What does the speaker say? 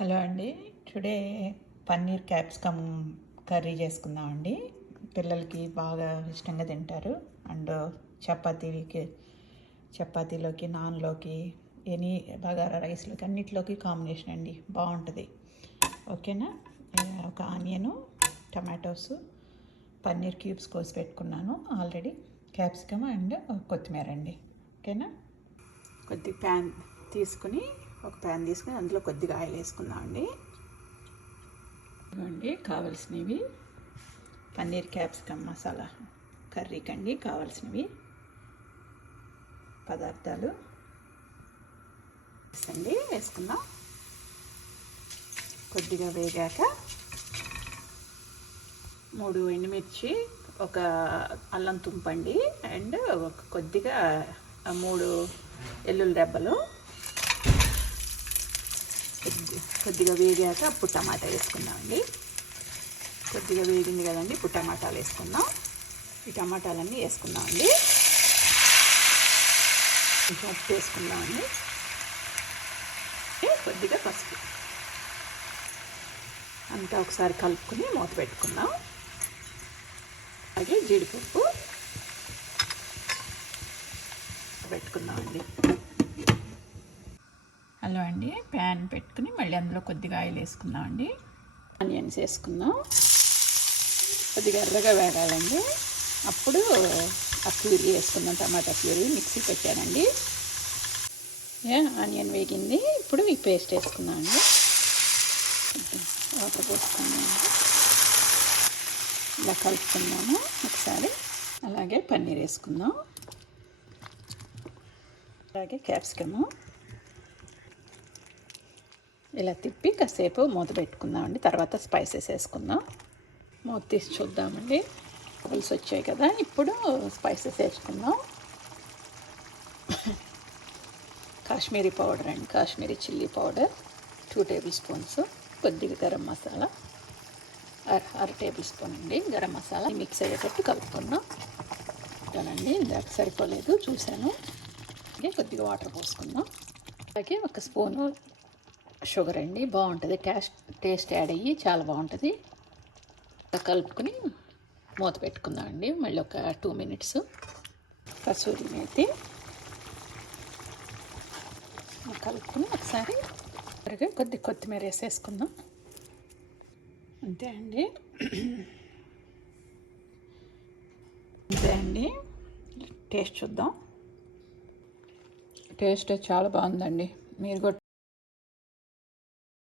Hello అండి. Today paneer capsicum curry చేసుకుందామండి. పిల్లలకి బాగా ఇష్టంగా తింటారు. అండ్ చపాతీలోకి, నాన్లోకి, ఎనీ బగారా రైస్లోకి అన్నిట్లోకి కాంబినేషన్ అండి, బాగుంటుంది. ఓకేనా? ఒక ఆనియను, టమాటోస్, పన్నీర్ క్యూబ్స్ కోసి పెట్టుకున్నాను ఆల్రెడీ, క్యాప్సికమ్ అండ్ కొత్తిమీర అండి. ఓకేనా? కొద్ది ప్యాన్ తీసుకుని అందులో కొద్దిగా ఆయిల్ వేసుకుందామండి. ఇవ్వండి కావలసినవి పన్నీర్ క్యాప్సికమ్ మసాలా కర్రీకి అండి. కావాల్సినవి పదార్థాలు వేసుకుందాం. కొద్దిగా వేగాక 3 ఎండుమిర్చి, ఒక అల్లం తుంపండి అండ్ ఒక కొద్దిగా 3 వెల్లుల్లి రెబ్బలు. కొద్దిగా వేగాక అప్పుడు టమాటా వేసుకుందామండి. కొద్దిగా వేగింది కదండి, ఇప్పుడు టమాటాలు వేసుకుందాం. ఈ టమాటాలన్నీ వేసుకుందామండి. కొంచెం ఉప్పు వేసుకుందామండి. కొద్దిగా పసుపు అంతా ఒకసారి కలుపుకొని మూత పెట్టుకుందాం. అలాగే జీడిపప్పు పెట్టుకుందామండి. హలో అండి, ప్యాన్ పెట్టుకుని మళ్ళీ అందులో కొద్దిగా ఆయిల్ వేసుకుందామండి. ఆనియన్స్ వేసుకుందాం. కొద్దిగా ఎర్రగా వేగాలండి. అప్పుడు ఆ ప్యూరీ వేసుకుందాం. టమాటా ప్యూరీ మిక్సీ పెట్టానండి. ఆనియన్ వేగింది. ఇప్పుడు ఈ పేస్ట్ వేసుకుందామండి. వాటర్ పోసుకుందాం. ఇలా కలుపుకుందాము ఒకసారి. అలాగే పన్నీర్ వేసుకుందాం. అలాగే క్యాప్సికము ఇలా తిప్పి కాసేపు మూత పెట్టుకుందామండి. తర్వాత స్పైసెస్ వేసుకుందాం. మూత తీసి చూద్దామండి. బబుల్స్ వచ్చాయి కదా, ఇప్పుడు స్పైసెస్ వేసుకుందాం. కాశ్మీరీ పౌడర్ అండి, Kashmiri chilli powder 2 table spoons. కొద్దిగా గరం మసాలా 1/2 టేబుల్ స్పూన్ అండి. గరం మసాలా మిక్స్ అయ్యేటట్టు కలుపుకుందాం. అండి ఇందాక సరిపోలేదు చూశాను. అలాగే కొద్దిగా వాటర్ పోసుకుందాం. అలాగే 1 స్పూను షుగర్ అండి, బాగుంటుంది. టేస్ట్ యాడ్ అయ్యి చాలా బాగుంటుంది. కలుపుకొని మూత పెట్టుకుందాం అండి. మళ్ళీ ఒక 2 మినిట్స్. కసూరి మేతి కలుపుకొని ఒకసారి కొత్తిమీర వేసేసుకుందాం. అంతే అండి. టేస్ట్ చూద్దాం. టేస్ట్ చాలా బాగుందండి. మీరు కూడా